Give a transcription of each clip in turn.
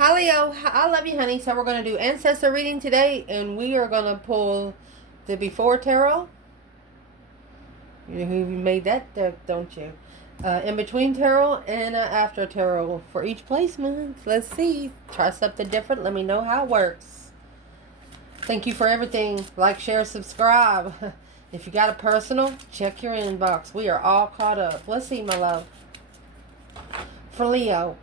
Hi Leo, I love you honey. So we're going to do Ancestor reading today, and we are going to pull the Before Tarot. You made that deck, don't you? In Between Tarot and After Tarot for each placement. Let's see. Try something different. Let me know how it works. Thank you for everything. Like, share, subscribe. If you got a personal, check your inbox. We are all caught up. Let's see, my love. For Leo.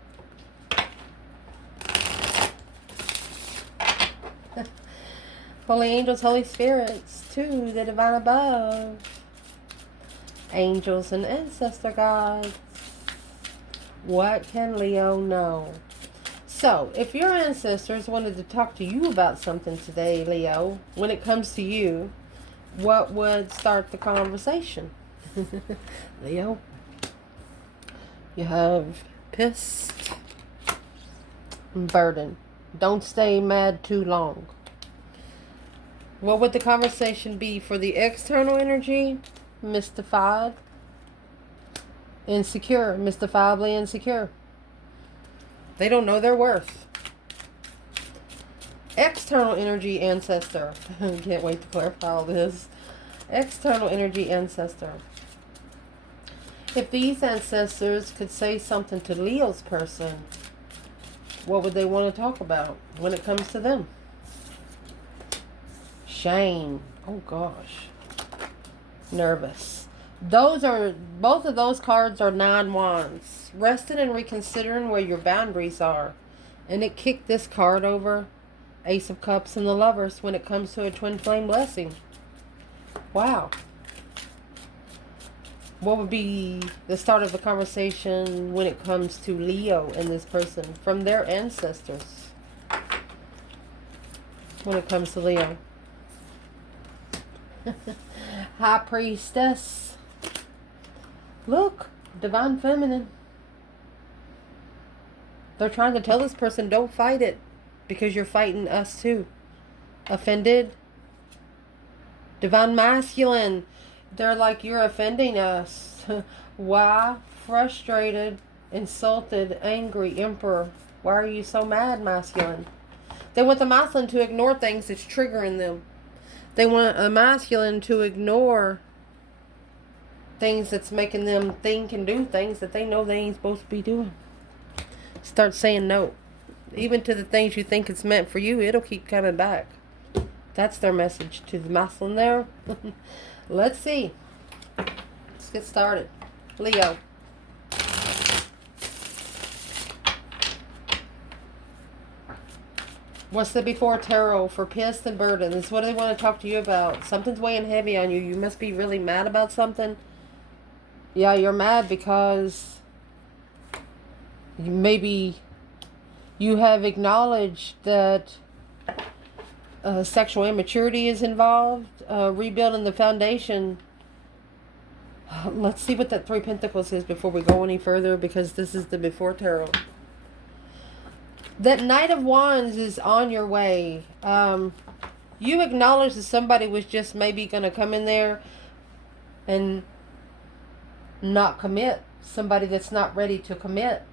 Holy angels, Holy spirits, to the divine above. Angels and ancestor gods. What can Leo know? So, if your ancestors wanted to talk to you about something today, Leo, when it comes to you, what would start the conversation? Leo, you have pissed and burden. Don't stay mad too long. What would the conversation be for the external energy? Mystified. Insecure. Mystifiably insecure. They don't know their worth. External energy ancestor. Can't wait to clarify all this. External energy ancestor. If these ancestors could say something to Leo's person, what would they want to talk about when it comes to them? Shame. Oh gosh. Nervous. Both of those cards are 9 wands. Resting and reconsidering where your boundaries are. And it kicked this card over. Ace of Cups and the Lovers when it comes to a twin flame blessing. Wow. What would be the start of the conversation when it comes to Leo and this person from their ancestors? When it comes to Leo. High Priestess. Look, Divine Feminine. They're trying to tell this person, don't fight it, because you're fighting us too. Offended. Divine Masculine. They're like, you're offending us. Why? Frustrated, insulted, angry, Emperor. Why are you so mad, Masculine? They want the Masculine to ignore things that's triggering them. They want a Masculine to ignore things that's making them think and do things that they know they ain't supposed to be doing. Start saying no. Even to the things you think it's meant for you, it'll keep coming back. That's their message to the Masculine there. Let's see. Let's get started. Leo. What's the Before Tarot for pissed and burdens? What do they want to talk to you about? Something's weighing heavy on you. You must be really mad about something. Yeah, you're mad because maybe you have acknowledged that sexual immaturity is involved. Rebuilding the foundation. Let's see what that 3 Pentacles is before we go any further, because this is the Before Tarot. That Knight of Wands is on your way. You acknowledge that somebody was just maybe going to come in there and not commit. Somebody that's not ready to commit.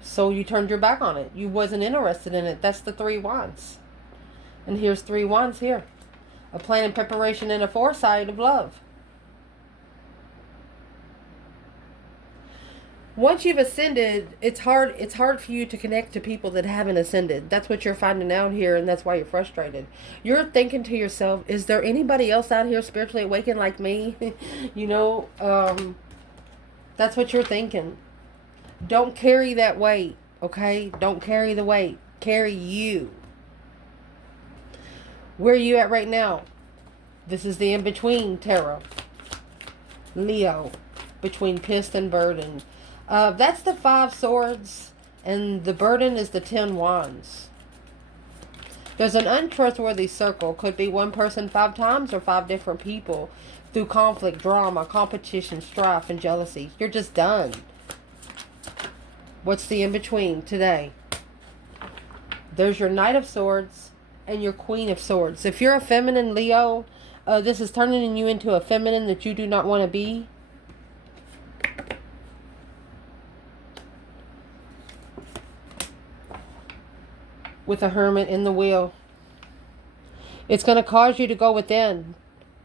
So you turned your back on it. You wasn't interested in it. That's the 3 Wands. And here's 3 Wands here. A plan and preparation and a foresight of love. Once you've ascended, it's hard for you to connect to people that haven't ascended. That's what you're finding out here, and that's why you're frustrated. You're thinking to yourself, is there anybody else out here spiritually awakened like me? That's what you're thinking. Don't carry that weight, okay? Don't carry the weight. Carry you. Where are you at right now? This is the In-Between Tarot. Leo. Between pissed and burdened. That's the 5 Swords, and the burden is the 10 Wands. There's an untrustworthy circle. Could be one person 5 times or 5 different people through conflict, drama, competition, strife, and jealousy. You're just done. What's the in-between today? There's your Knight of Swords and your Queen of Swords. If you're a feminine Leo, this is turning you into a feminine that you do not want to be. with the Hermit in the wheel. It's going to cause you to go within.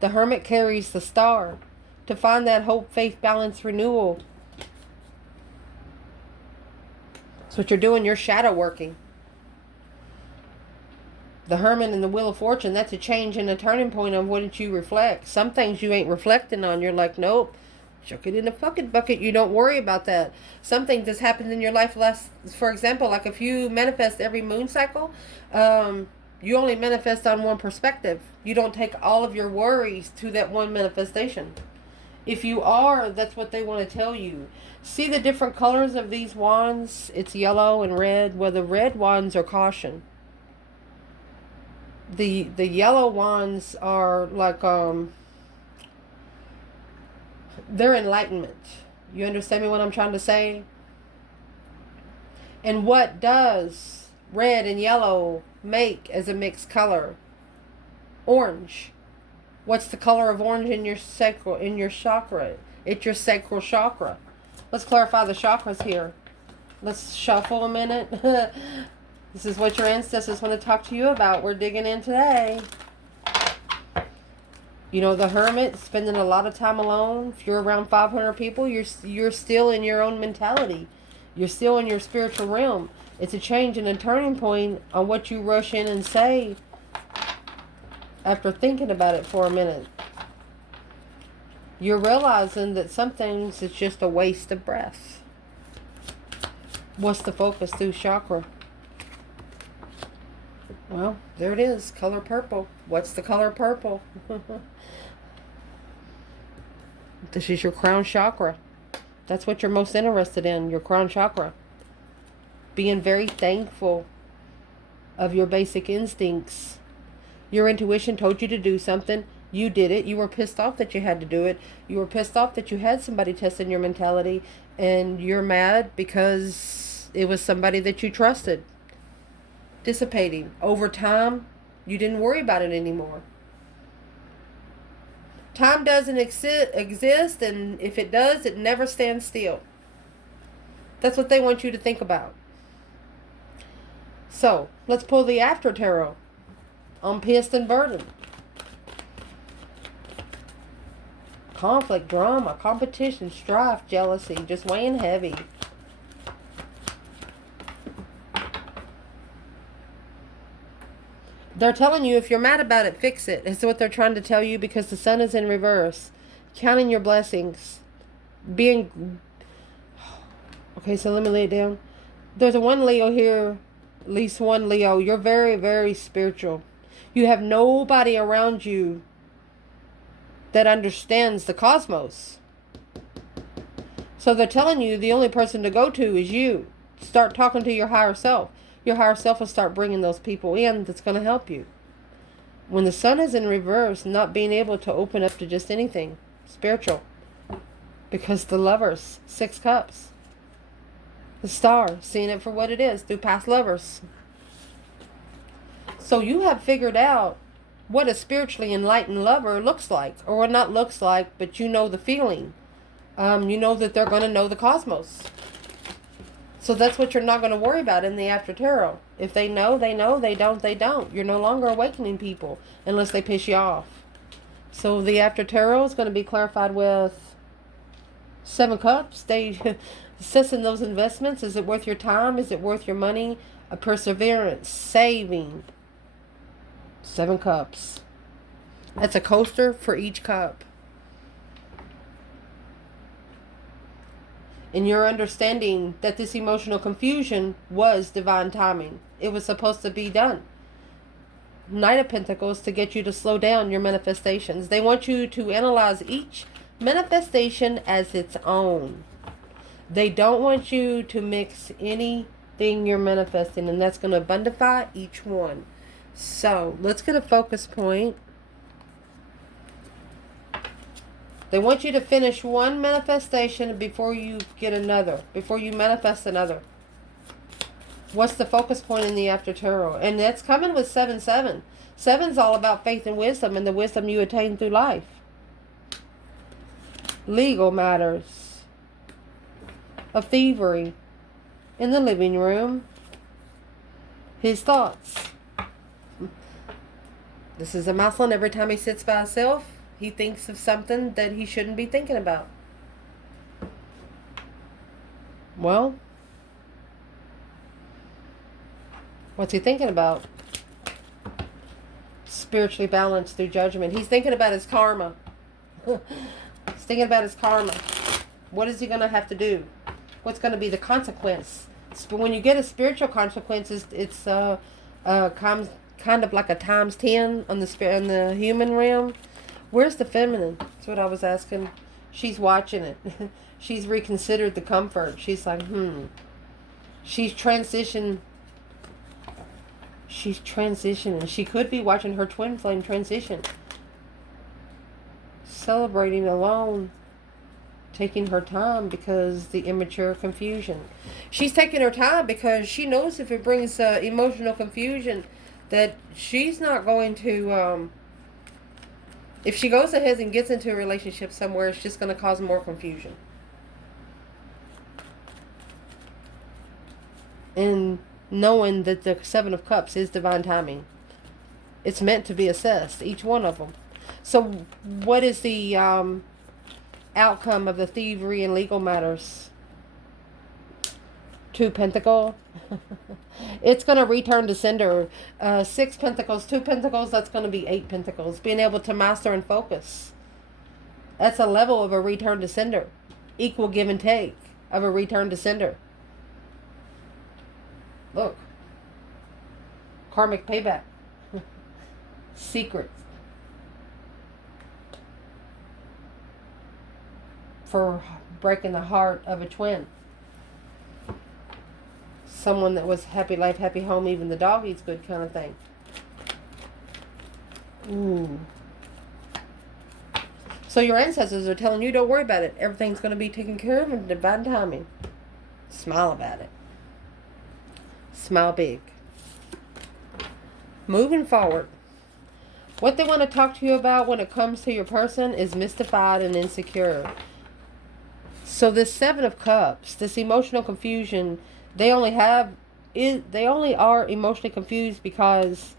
The Hermit carries the star to find that hope, faith, balance, renewal. That's what you're doing. You're shadow working. The Hermit and the Wheel of Fortune, that's a change and a turning point on what you reflect. Some things you ain't reflecting on. You're like, nope, chuck it in the fucking bucket. You don't worry about that. Something that's happened in your life less, for example, like if you manifest every moon cycle, you only manifest on one perspective. You don't take all of your worries to that one manifestation. If you are, that's what they want to tell you. See the different colors of these wands? It's yellow and red. Well, the red wands are caution. The yellow wands are like they're enlightenment. You understand me what I'm trying to say? And what does red and yellow make as a mixed color? Orange. What's the color of orange in your sacral, in your chakra? It's your sacral chakra. Let's clarify the chakras here. Let's shuffle a minute. This is what your ancestors want to talk to you about. We're digging in today. You know, the Hermit, spending a lot of time alone. If you're around 500 people, you're still in your own mentality. You're still in your spiritual realm. It's a change and a turning point on what you rush in and say after thinking about it for a minute. You're realizing that some things it's just a waste of breath. What's the focus through chakra? Well, there it is. Color purple. What's the color purple? This is your crown chakra. That's what you're most interested in, your crown chakra. Being very thankful of your basic instincts. Your intuition told you to do something. You did it. You were pissed off that you had to do it. You were pissed off that you had somebody testing your mentality. And you're mad because it was somebody that you trusted. Dissipating. Over time, you didn't worry about it anymore. Time doesn't exist, and if it does, it never stands still. That's what they want you to think about. So, let's pull the After Tarot on Pissed and Burdened. Conflict, drama, competition, strife, jealousy, just weighing heavy. They're telling you if you're mad about it, fix it. That's what they're trying to tell you because the sun is in reverse. Counting your blessings. Being... Okay, so let me lay it down. There's a one Leo here. At least one Leo. You're very, very spiritual. You have nobody around you that understands the cosmos. So they're telling you the only person to go to is you. Start talking to your higher self. Your higher self will start bringing those people in that's going to help you. When the sun is in reverse, not being able to open up to just anything spiritual. Because the Lovers, 6 cups. The Star, seeing it for what it is through past lovers. So you have figured out what a spiritually enlightened lover looks like. Or not looks like, but you know the feeling. You know that they're going to know the cosmos. So that's what you're not going to worry about in the After Tarot. If they know, they know. They don't, they don't. You're no longer awakening people unless they piss you off. So the After Tarot is going to be clarified with 7 cups. They assessing those investments. Is it worth your time? Is it worth your money? A perseverance, saving. 7 cups. That's a coaster for each cup. And you're understanding that this emotional confusion was divine timing. It was supposed to be done. Knight of Pentacles to get you to slow down your manifestations. They want you to analyze each manifestation as its own. They don't want you to mix anything you're manifesting, and that's going to abundify each one. So let's get a focus point. They want you to finish one manifestation before you get another, before you manifest another. What's the focus point in the After Tarot? And that's coming with 7-7. 7's all about faith and wisdom, and the wisdom you attain through life. Legal matters. A thievery in the living room. his thoughts. This is a masculine. Every time he sits by himself, he thinks of something that he shouldn't be thinking about. Well, what's he thinking about? Spiritually balanced through judgment. He's thinking about his karma. He's thinking about his karma. What is he going to have to do? What's going to be the consequence? When you get a spiritual consequence, it's kind of like a times 10 on the human realm. Where's the feminine? That's what I was asking. She's watching it. She's reconsidered the comfort. She's like, She's transitioning. She could be watching her twin flame transition. Celebrating alone. Taking her time because the immature confusion. She's taking her time because she knows if it brings emotional confusion that she's not going to... if she goes ahead and gets into a relationship somewhere, it's just going to cause more confusion. And knowing that the Seven of Cups is divine timing. It's meant to be assessed, each one of them. So what is the outcome of the thievery and legal matters? 2 Pentacles. It's going to return to sender. 6 Pentacles, 2 Pentacles, that's going to be 8 Pentacles. Being able to master and focus. That's a level of a return to sender. Equal give and take of a return to sender. Look. Karmic payback. Secret. For breaking the heart of a twin. Someone that was happy life, happy home, even the dog eats good kind of thing. Ooh. So your ancestors are telling you, don't worry about it. Everything's going to be taken care of in divine timing. Smile about it. Smile big. Moving forward. What they want to talk to you about when it comes to your person is mystified and insecure. So this 7 of Cups, this emotional confusion, they only are emotionally confused because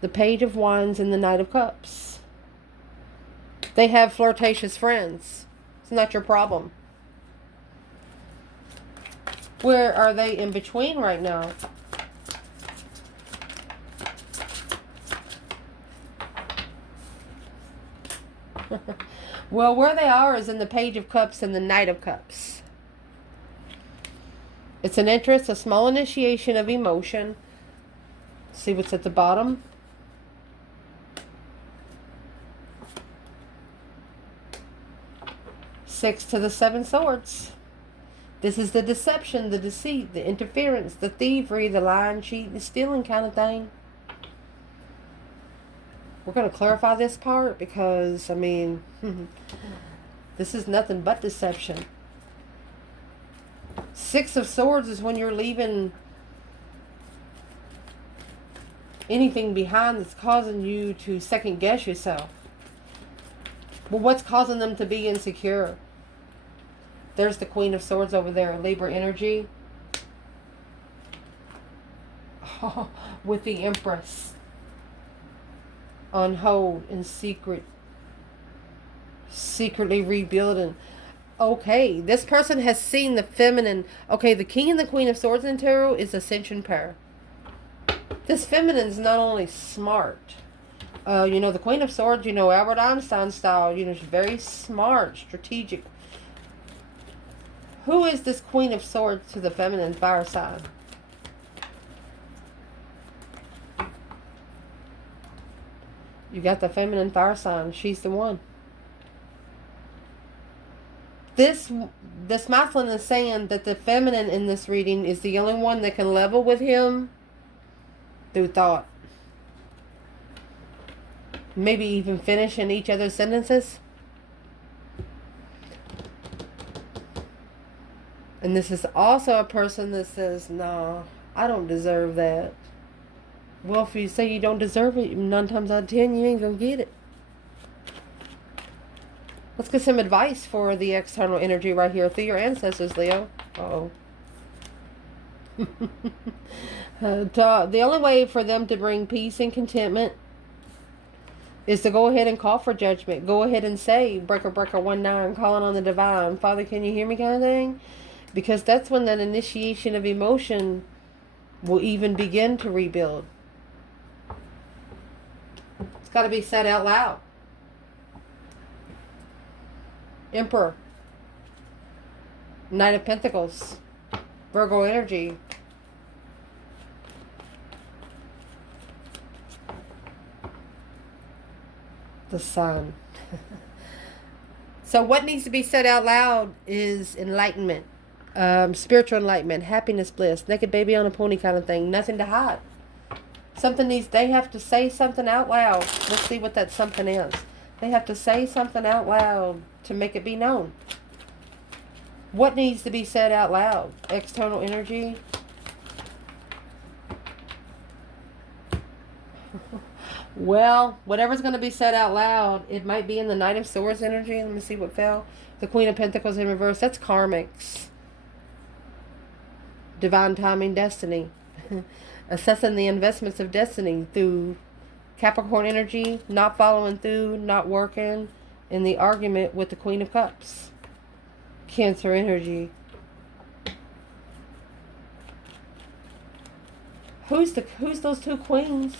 the Page of Wands and the Knight of Cups. They have flirtatious friends. It's not your problem. Where are they in between right now? Well, where they are is in the Page of Cups and the Knight of Cups. It's an interest, a small initiation of emotion. See what's at the bottom? Six to the 7 swords. This is the deception, the deceit, the interference, the thievery, the lying, cheating, stealing kind of thing. We're going to clarify this part because, I mean, this is nothing but deception. 6 of Swords is when you're leaving anything behind that's causing you to second guess yourself. Well, what's causing them to be insecure? There's the Queen of Swords over there, Libra energy. Oh, with the Empress. On hold, in secret. Secretly rebuilding. Okay, this person has seen the feminine. Okay, the King and the Queen of Swords in tarot is Ascension pair. This feminine is not only smart. The Queen of Swords, Albert Einstein style. She's very smart, strategic. Who is this Queen of Swords to the feminine fire sign? You got the feminine fire sign. She's the one. This masculine is saying that the feminine in this reading is the only one that can level with him through thought. Maybe even finish in each other's sentences. And this is also a person that says, no, I don't deserve that. Well, if you say you don't deserve it, 9 times out of 10, you ain't going to get it. Let's get some advice for the external energy right here through your ancestors, Leo. Uh-oh. The only way for them to bring peace and contentment is to go ahead and call for judgment. Go ahead and say, breaker, breaker, 1-9, calling on the divine. Father, can you hear me, kind of thing? Because that's when that initiation of emotion will even begin to rebuild. It's got to be said out loud. Emperor. Knight of Pentacles. Virgo energy. The Sun. So what needs to be said out loud is enlightenment. Spiritual enlightenment, happiness, bliss, naked baby on a pony kind of thing. Nothing to hide. They have to say something out loud. Let's see what that something is. They have to say something out loud to make it be known. What needs to be said out loud? External energy. Well, whatever's going to be said out loud, it might be in the Knight of Swords energy. Let me see what fell. The Queen of Pentacles in reverse. That's Karmics. Divine timing, destiny. Assessing the investments of destiny through Capricorn energy, not following through, not working, in the argument with the Queen of Cups. Cancer energy. Who's those two queens?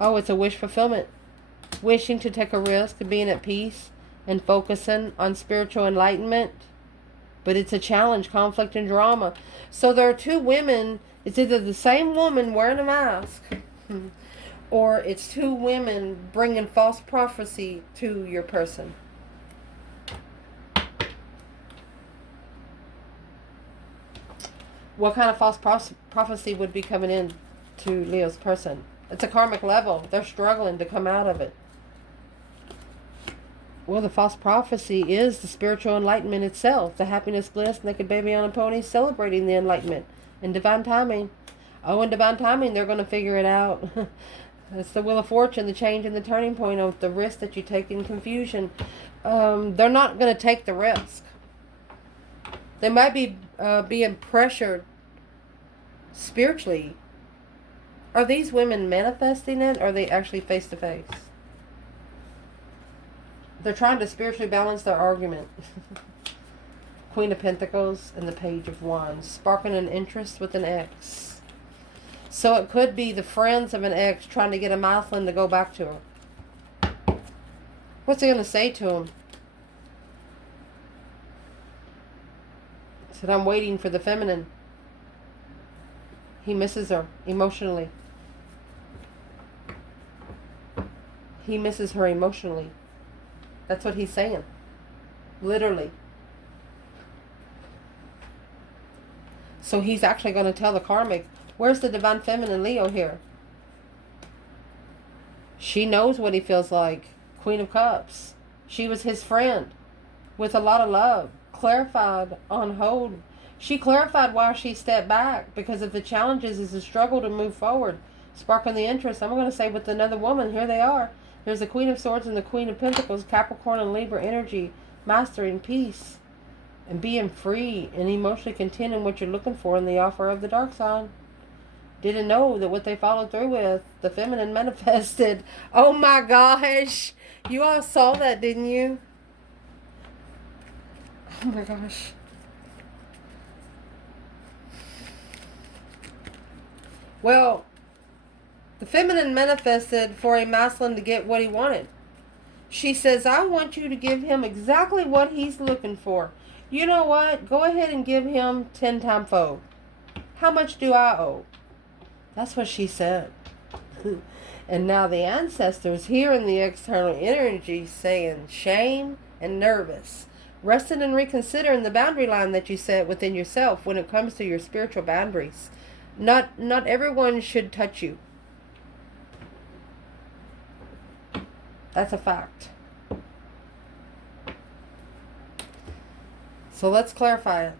Oh, it's a wish fulfillment. Wishing to take a risk, being at peace, and focusing on spiritual enlightenment. But it's a challenge, conflict, and drama. So there are two women. It's either the same woman wearing a mask, or it's two women bringing false prophecy to your person. What kind of false prophecy would be coming in to Leo's person? It's a karmic level. They're struggling to come out of it. Well, the false prophecy is the spiritual enlightenment itself. The happiness, bliss, naked baby on a pony, celebrating the enlightenment and divine timing. Oh, in divine timing, they're going to figure it out. It's the Wheel of Fortune, the change and the turning point of the risk that you take in confusion. They're not going to take the risk. They might be being pressured spiritually. Are these women manifesting it, or are they actually face to face? They're trying to spiritually balance their argument. Queen of Pentacles and the Page of Wands. Sparking an interest with an ex. So it could be the friends of an ex trying to get a Mothman to go back to her. What's he going to say to him? He said, I'm waiting for the feminine. He misses her emotionally. He misses her emotionally. That's what he's saying. Literally. So he's actually going to tell the karmic, where's the divine feminine Leo here? She knows what he feels like. Queen of Cups. She was his friend with a lot of love. Clarified on hold. She clarified why she stepped back, because of the challenges is a struggle to move forward. Sparking the interest. I'm going to say with another woman. Here they are. There's the Queen of Swords and the Queen of Pentacles. Capricorn and Libra energy. Mastering peace. And being free and emotionally content in what you're looking for in the offer of the dark side. Didn't know that what they followed through with, the feminine manifested. Oh my gosh. You all saw that, didn't you? Oh my gosh. Well, the feminine manifested for a masculine to get what he wanted. She says, I want you to give him exactly what he's looking for. You know what? Go ahead and give him 10 times fold. How much do I owe? That's what she said. And now the ancestors here in the external energy saying shame and nervous. Resting and reconsidering the boundary line that you set within yourself when it comes to your spiritual boundaries. Not everyone should touch you. That's a fact. So let's clarify it.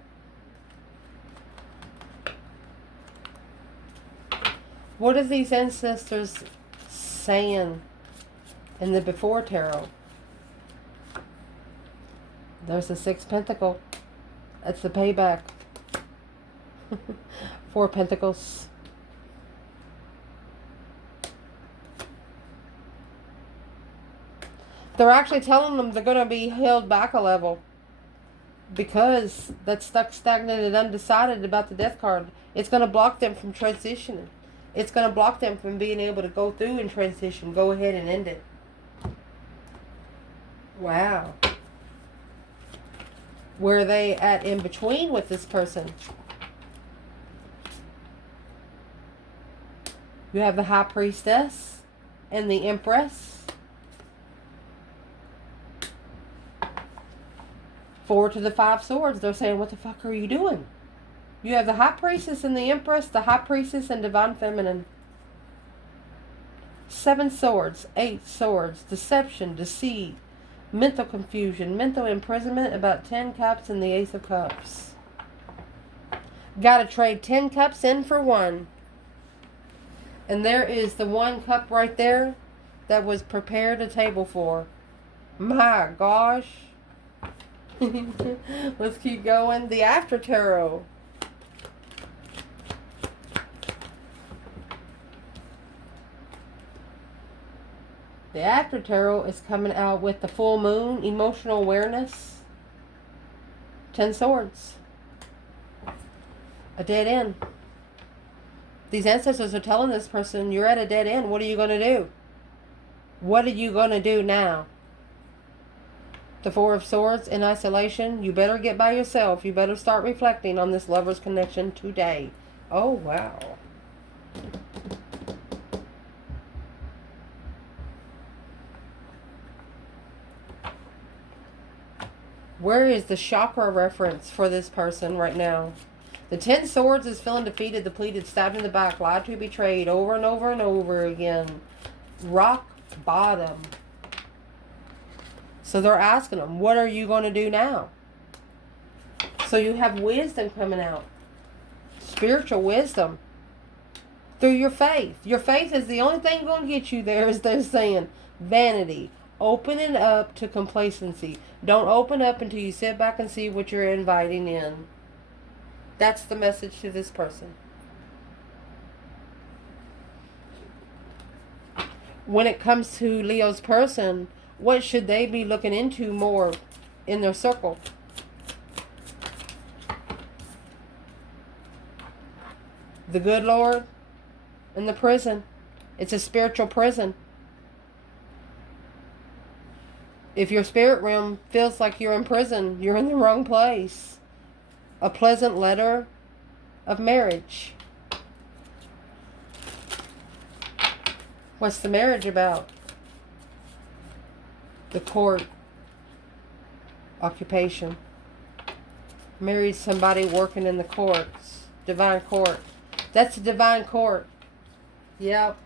What are these ancestors saying in the before tarot? There's a 6 pentacle. That's the payback. Four of Pentacles. They're actually telling them they're going to be held back a level. Because that's stuck, stagnant, and undecided about the Death card. It's going to block them from transitioning. It's going to block them from being able to go through and transition. Go ahead and end it. Wow. Where are they at in between with this person? You have the High Priestess and the Empress. 4 to the 5 swords. They're saying, what the fuck are you doing? You have the High Priestess and the Empress, the High Priestess and Divine Feminine. 7 swords, 8 swords, deception, deceit, mental confusion, mental imprisonment, about 10 cups and the Ace of Cups. Gotta trade 10 cups in for 1. And there is the 1 cup right there that was prepared a table for. My gosh. Let's keep going. The After Tarot. The After Tarot is coming out with the full moon, emotional awareness, 10 swords, a dead end. These ancestors are telling this person, you're at a dead end. What are you going to do? What are you going to do now? The 4 of Swords in isolation. You better get by yourself. You better start reflecting on this lover's connection today. Oh, wow. Where is the chakra reference for this person right now? The 10 swords is feeling defeated, depleted, stabbed in the back, lied to, betrayed, over and over and over again. Rock bottom. So they're asking them, what are you going to do now? So you have wisdom coming out. Spiritual wisdom. Through your faith. Your faith is the only thing going to get you there, as they're saying. Vanity. Opening up to complacency. Don't open up until you sit back and see what you're inviting in. That's the message to this person. When it comes to Leo's person, what should they be looking into more in their circle? The good Lord and the prison. It's a spiritual prison. If your spirit realm feels like you're in prison, you're in the wrong place. A pleasant letter of marriage. What's the marriage about? The court. Occupation. Married somebody working in the courts. Divine court. That's a divine court. Yep.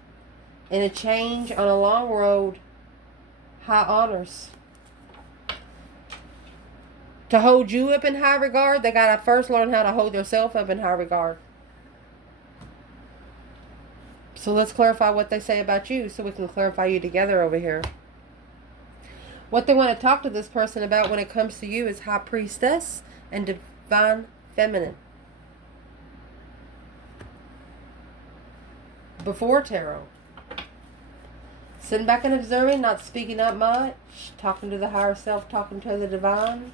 And a change on a long road. High honors. To hold you up in high regard, they got to first learn how to hold themselves up in high regard. So let's clarify what they say about you so we can clarify you together over here. What they want to talk to this person about when it comes to you is High Priestess and Divine Feminine. Before Tarot. Sitting back and observing, not speaking up much, talking to the higher self, talking to the divine.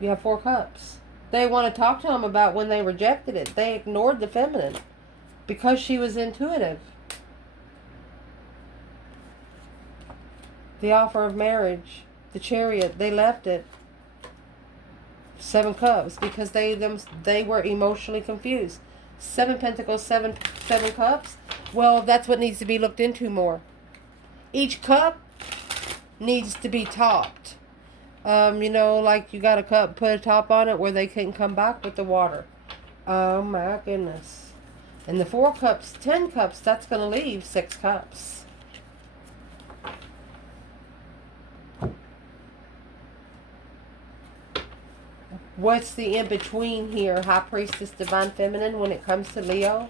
You have 4 cups. They want to talk to them about when they rejected it. They ignored the feminine because she was intuitive. The offer of marriage, the Chariot, they left it. 7 cups because they were emotionally confused. 7 Pentacles, 7 cups. Well, that's what needs to be looked into more. Each cup needs to be topped. You know, like you got a cup, put a top on it where they can come back with the water. Oh my goodness. And the 4 cups, 10 cups, that's going to leave 6 cups. What's the in-between here? High Priestess, Divine Feminine when it comes to Leo?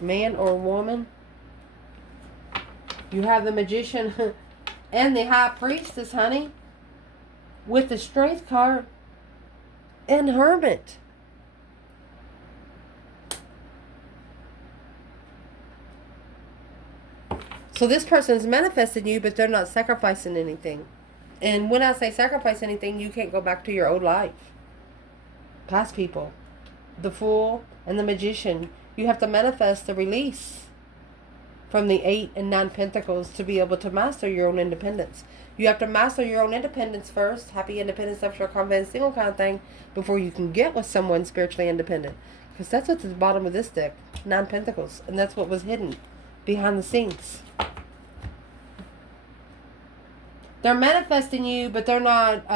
Man or woman? You have the Magician and the High Priestess, honey. with the Strength card and Hermit. So this person's manifesting you, but they're not sacrificing anything. And when I say sacrifice anything, you can't go back to your old life. Past people. The Fool and the Magician. You have to manifest the release from the 8 and 9 Pentacles to be able to master your own independence. You have to master your own independence first. Happy independence, sexual, confident, single kind of thing. Before you can get with someone spiritually independent. Because that's what's at the bottom of this deck. 9 Pentacles. And that's what was hidden behind the scenes. They're manifesting you, but they're not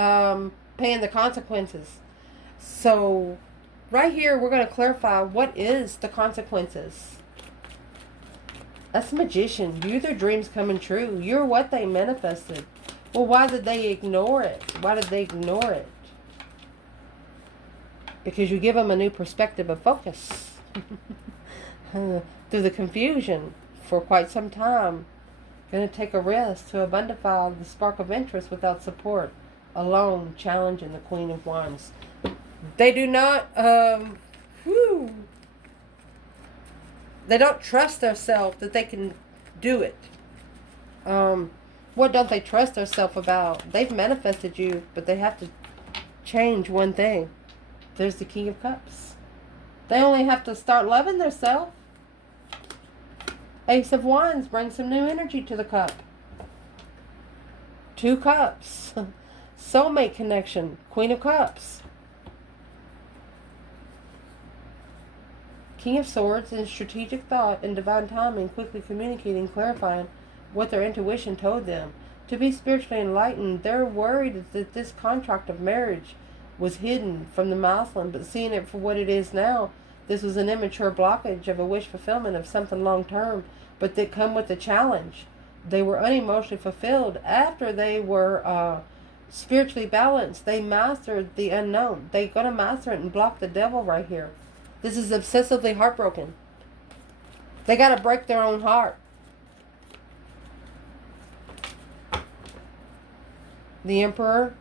paying the consequences. So, right here, we're going to clarify what is the consequences. That's the Magician. You're their dreams coming true. You're what they manifested. Well, why did they ignore it? Why did they ignore it? Because you give them a new perspective of focus. Through the confusion for quite some time. Going to take a risk to identify the spark of interest without support. Alone, challenging the Queen of Wands. They do not, they don't trust themselves that they can do it. What don't they trust themselves about? They've manifested you, but they have to change one thing. There's the King of Cups. They only have to start loving themselves. Ace of Wands brings some new energy to the cup. 2 cups. Soulmate connection. Queen of Cups. King of Swords in strategic thought and divine timing, quickly communicating, clarifying what their intuition told them. To be spiritually enlightened, they're worried that this contract of marriage was hidden from the masculine, but seeing it for what it is now, this was an immature blockage of a wish fulfillment of something long term, but that come with a challenge. They were unemotionally fulfilled after they were spiritually balanced. They mastered the unknown. They're going to master it and block the devil right here. This is obsessively heartbroken. They got to break their own heart. The Emperor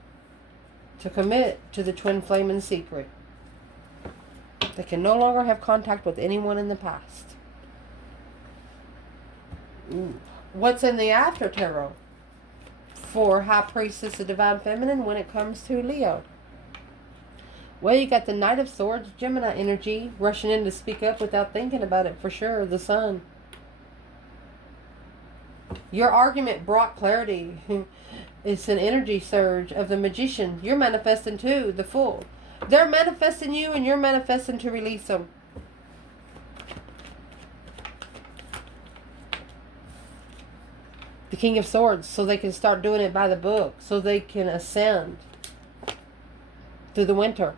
to commit to the twin flame in secret. They can no longer have contact with anyone in the past. What's in the after tarot for High Priestess of Divine Feminine when it comes to Leo? Well, you got the Knight of Swords, Gemini energy, rushing in to speak up without thinking about it for sure, the Sun. Your argument brought clarity. It's an energy surge of the Magician. You're manifesting too, the Fool. They're manifesting you and you're manifesting to release them. The King of Swords, so they can start doing it by the book, so they can ascend through the winter.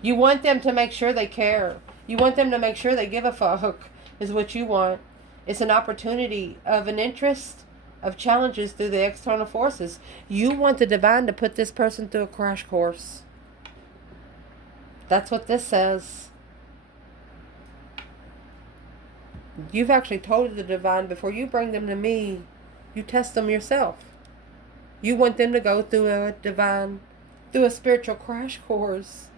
You want them to make sure they care. You want them to make sure they give a fuck, is what you want. It's an opportunity of an interest, of challenges through the external forces. You want the divine to put this person through a crash course. That's what this says. You've actually told the divine, before you bring them to me, you test them yourself. You want them to go through a divine, through a spiritual crash course.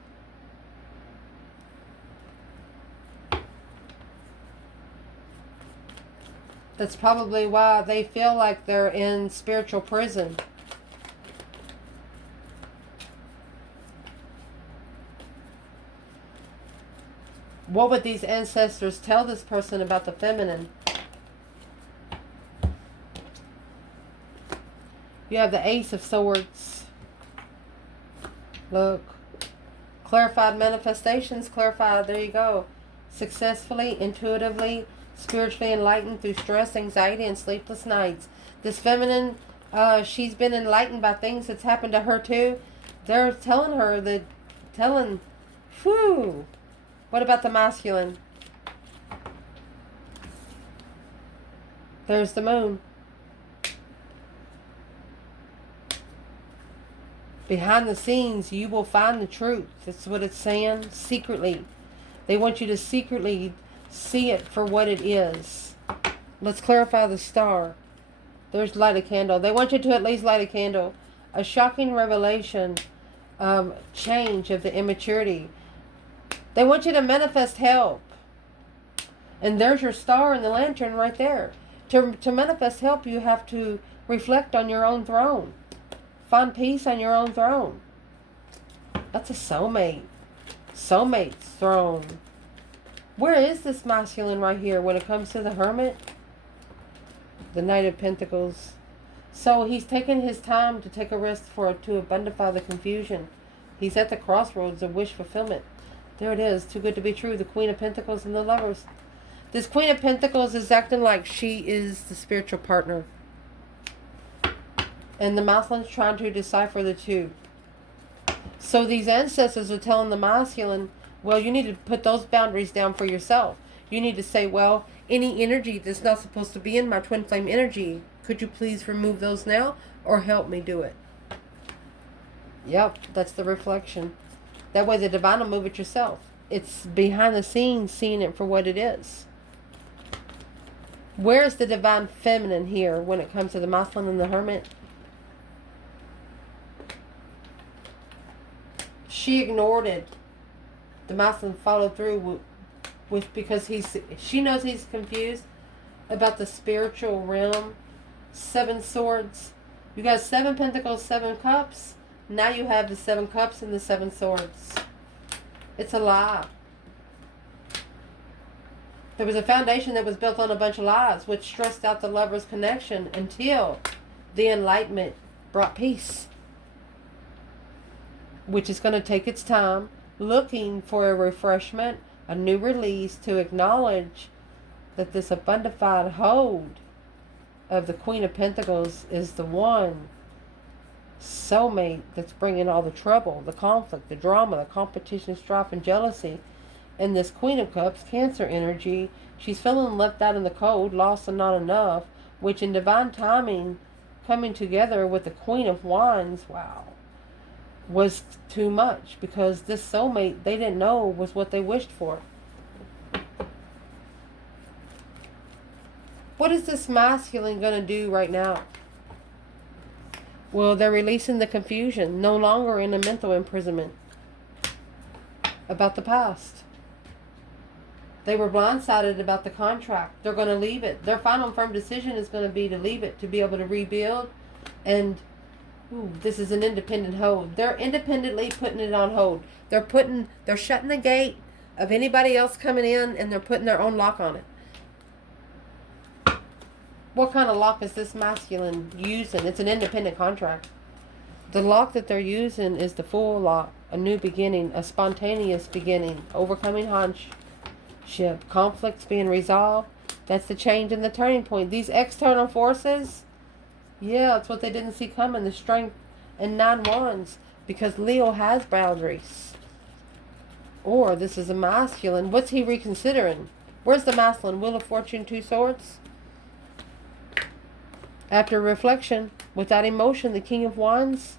That's probably why they feel like they're in spiritual prison. What would these ancestors tell this person about the feminine? You have the Ace of Swords. Look. Clarified manifestations. Clarified. There you go. Successfully, intuitively, spiritually enlightened through stress, anxiety, and sleepless nights. This feminine, she's been enlightened by things that's happened to her too. They're telling her that, whew. What about the masculine? There's the Moon. Behind the scenes, you will find the truth. That's what it's saying. Secretly. They want you to secretly see it for what it is. Let's clarify the Star. There's light a candle. They want you to at least light a candle. A shocking revelation of change of the immaturity. They want you to manifest help. And there's your star in the lantern right there. To manifest help, you have to reflect on your own throne. Find peace on your own throne. That's a soulmate. Soulmate's throne. Where is this masculine right here when it comes to the Hermit? The Knight of Pentacles. So he's taking his time to take a rest to abundify the confusion. He's at the crossroads of wish fulfillment. There it is. Too good to be true. The Queen of Pentacles and the Lovers. This Queen of Pentacles is acting like she is the spiritual partner. And the masculine's trying to decipher the two. So these ancestors are telling the masculine, well, you need to put those boundaries down for yourself. You need to say, well, any energy that's not supposed to be in my twin flame energy, could you please remove those now or help me do it? Yep, that's the reflection. That way the divine will move it yourself. It's behind the scenes seeing it for what it is. Where is the divine feminine here when it comes to the masculine and the Hermit? She ignored it. The masculine followed through with because she knows he's confused about the spiritual realm. 7 swords. You got 7 pentacles, 7 cups. Now you have the 7 cups and the 7 swords. It's a lie. There was a foundation that was built on a bunch of lies, which stressed out the lovers' connection until the enlightenment brought peace. Which is going to take its time, looking for a refreshment, a new release to acknowledge that this abundified hold of the Queen of Pentacles is the one soulmate that's bringing all the trouble, the conflict, the drama, the competition, strife, and jealousy. And this Queen of Cups, Cancer energy, she's feeling left out in the cold, lost and not enough, which in divine timing, coming together with the Queen of Wands, wow, was too much, because this soulmate they didn't know was what they wished for. What is this masculine going to do right now? Well, they're releasing the confusion, no longer in a mental imprisonment about the past. They were blindsided about the contract. They're going to leave it. Their final firm decision is going to be to leave it, to be able to rebuild. And this is an independent hold. They're independently putting it on hold. They're shutting the gate of anybody else coming in, and they're putting their own lock on it. What kind of lock is this masculine using? It's an independent contract. The lock that they're using is the Fool lock. A new beginning, a spontaneous beginning, overcoming hardship, conflicts being resolved. That's the change and the turning point. These external forces, yeah, it's what they didn't see coming. The strength and 9 wands, because Leo has boundaries. Or this is a masculine. What's he reconsidering? Where's the masculine? Wheel of Fortune, 2 swords. After reflection, without emotion, the King of Wands,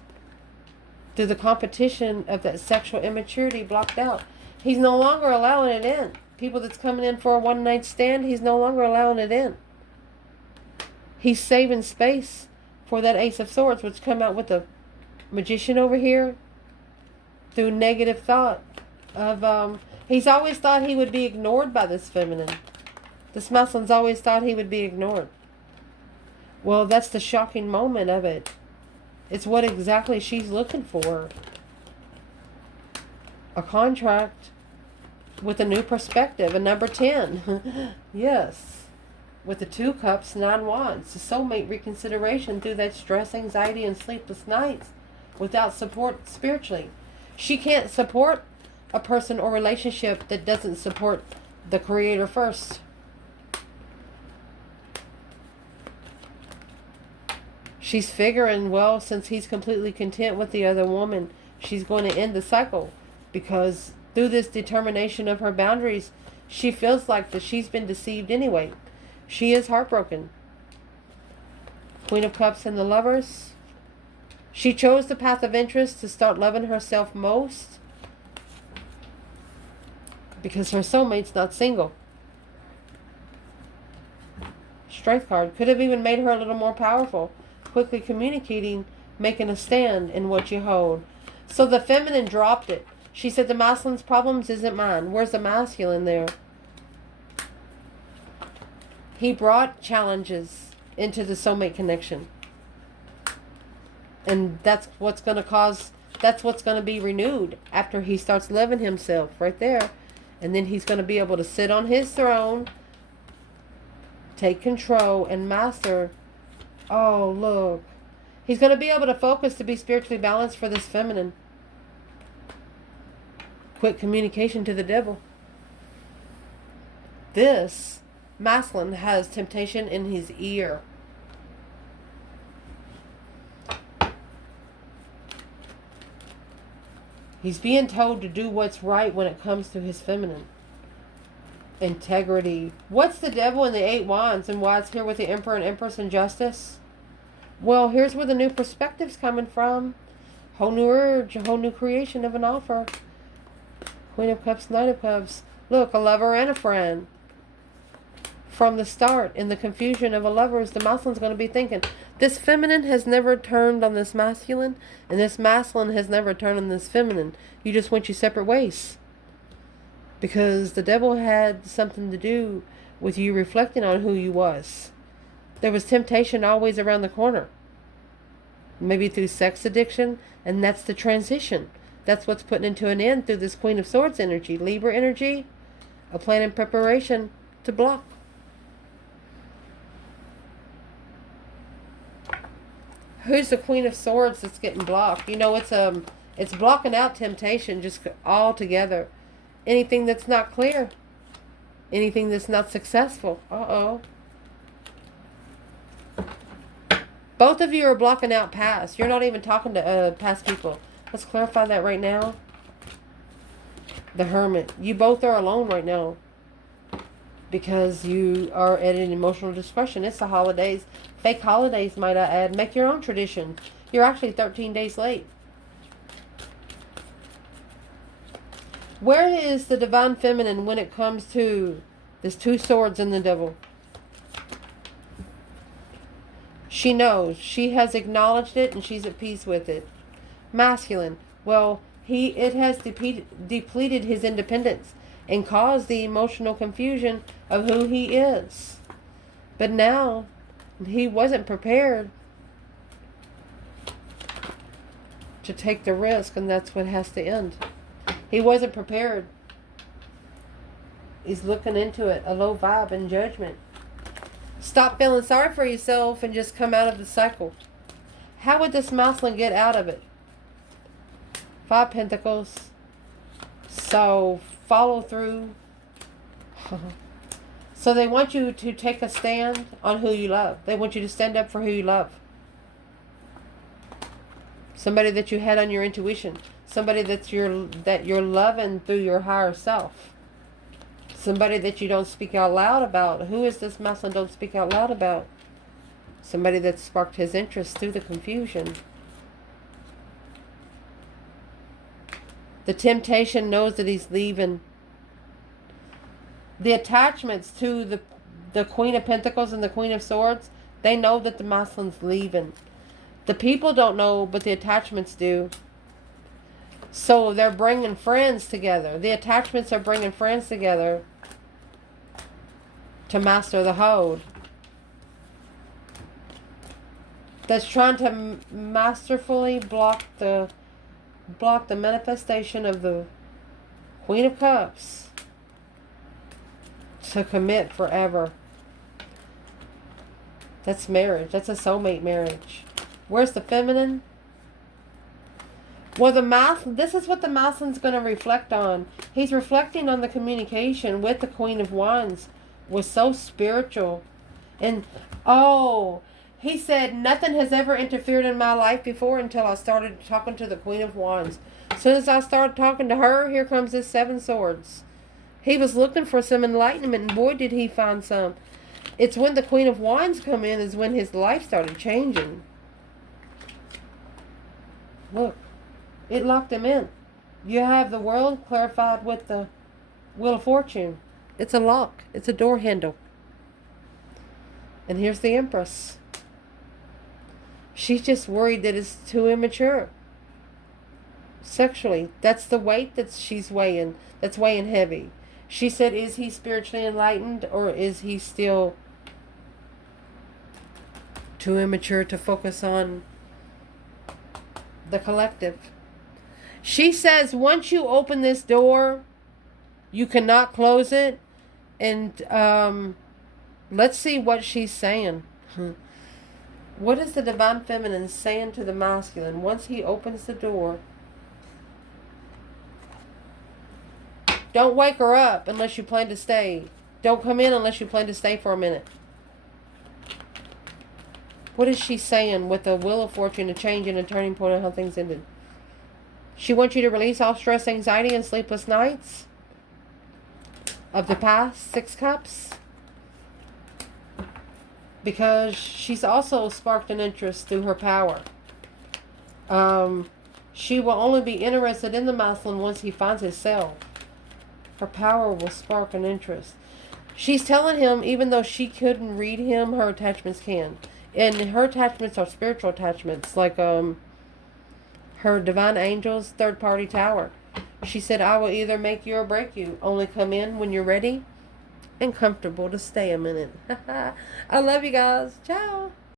through the competition of that sexual immaturity, blocked out. He's no longer allowing it in. People that's coming in for a one-night stand, he's no longer allowing it in. He's saving space for that Ace of Swords, which come out with the Magician over here, through negative thought of, he's always thought he would be ignored by this feminine. This masculine's always thought he would be ignored. Well, that's the shocking moment of it. It's what exactly she's looking for. A contract with a new perspective, a number 10. Yes. With the 2 cups, 9 wands. The soulmate reconsideration through that stress, anxiety, and sleepless nights without support spiritually. She can't support a person or relationship that doesn't support the Creator first. She's figuring, well, since he's completely content with the other woman, she's going to end the cycle. Because through this determination of her boundaries, she feels like that she's been deceived anyway. She is heartbroken. Queen of Cups and the Lovers. She chose the path of interest to start loving herself most. Because her soulmate's not single. Strength card could have even made her a little more powerful. Quickly communicating making a stand in what you hold. So the feminine dropped it. She said the masculine's problems isn't mine. Where's the masculine there? He brought challenges into the soulmate connection. And that's what's going to be renewed after he starts loving himself right there. And then he's going to be able to sit on his throne, take control, and master. Oh, look. He's going to be able to focus to be spiritually balanced for this feminine. Quit communication to the devil. This masculine has temptation in his ear. He's being told to do what's right when it comes to his feminine. Integrity. What's the devil in the 8 wands and why it's here with the emperor and empress and justice? Well, here's where the new perspective's coming from. Whole new urge, a whole new creation of an offer. Queen of Cups, Knight of Cups. Look, a lover and a friend. From the start, in the confusion of a lover, the masculine's going to be thinking, this feminine has never turned on this masculine, and this masculine has never turned on this feminine. You just went your separate ways. Because the devil had something to do with you reflecting on who you was. There was temptation always around the corner. Maybe through sex addiction, and that's the transition. That's what's putting into an end through this Queen of Swords energy. Libra energy, a plan in preparation to block. Who's the Queen of Swords that's getting blocked? You know, it's blocking out temptation just altogether. Anything that's not clear. Anything that's not successful. Uh-oh. Both of you are blocking out past. You're not even talking to past people. Let's clarify that right now. The Hermit. You both are alone right now. Because you are at an emotional discretion. It's the holidays. Fake holidays, might I add. Make your own tradition. You're actually 13 days late. Where is the divine feminine when it comes to this 2 swords and the devil? She knows. She has acknowledged it and she's at peace with it. Masculine. Well, it has depleted his independence and caused the emotional confusion of who he is. But now, he wasn't prepared to take the risk, and that's what has to end. He wasn't prepared. He's looking into it, a low vibe and judgment. Stop feeling sorry for yourself and just come out of the cycle. How would this masculine get out of it? 5 Pentacles. So, follow through. So they want you to take a stand on who you love. They want you to stand up for who you love. Somebody that you had on your intuition. Somebody that you're loving through your higher self. Somebody that you don't speak out loud about. Who is this masculine don't speak out loud about? Somebody that sparked his interest through the confusion. The temptation knows that he's leaving. The attachments to the Queen of Pentacles and the Queen of Swords, they know that the masculine's leaving. The people don't know, but the attachments do. So they're bringing friends together. The attachments are bringing friends together to master the hold. That's trying to masterfully block the manifestation of the Queen of Cups to commit forever. That's marriage. That's a soulmate marriage. Where's the feminine? Well, this is what the masculine's going to reflect on. He's reflecting on the communication with the Queen of Wands. Was so spiritual. And, he said, nothing has ever interfered in my life before until I started talking to the Queen of Wands. As soon as I started talking to her, here comes this 7 swords. He was looking for some enlightenment, and boy, did he find some. It's when the Queen of Wands come in is when his life started changing. Look, it locked him in. You have the world clarified with the Wheel of Fortune. It's a lock. It's a door handle. And here's the Empress. She's just worried that it's too immature. Sexually. That's the weight that she's weighing. That's weighing heavy. She said, is he spiritually enlightened, or is he still too immature to focus on the collective? She says, once you open this door, you cannot close it. And let's see what she's saying. What is the divine feminine saying to the masculine once he opens the door? Don't wake her up unless you plan to stay. Don't come in unless you plan to stay for a minute. What is she saying with the Wheel of Fortune, a change and a turning point on how things ended? She wants you to release all stress, anxiety, and sleepless nights of the past. 6 Cups. Because she's also sparked an interest through her power. She will only be interested in the masculine once he finds himself. Her power will spark an interest. She's telling him, even though she couldn't read him, her attachments can. And her attachments are spiritual attachments, like her divine angels, third party tower. She said, I will either make you or break you. Only come in when you're ready and comfortable to stay a minute. I love you guys. Ciao.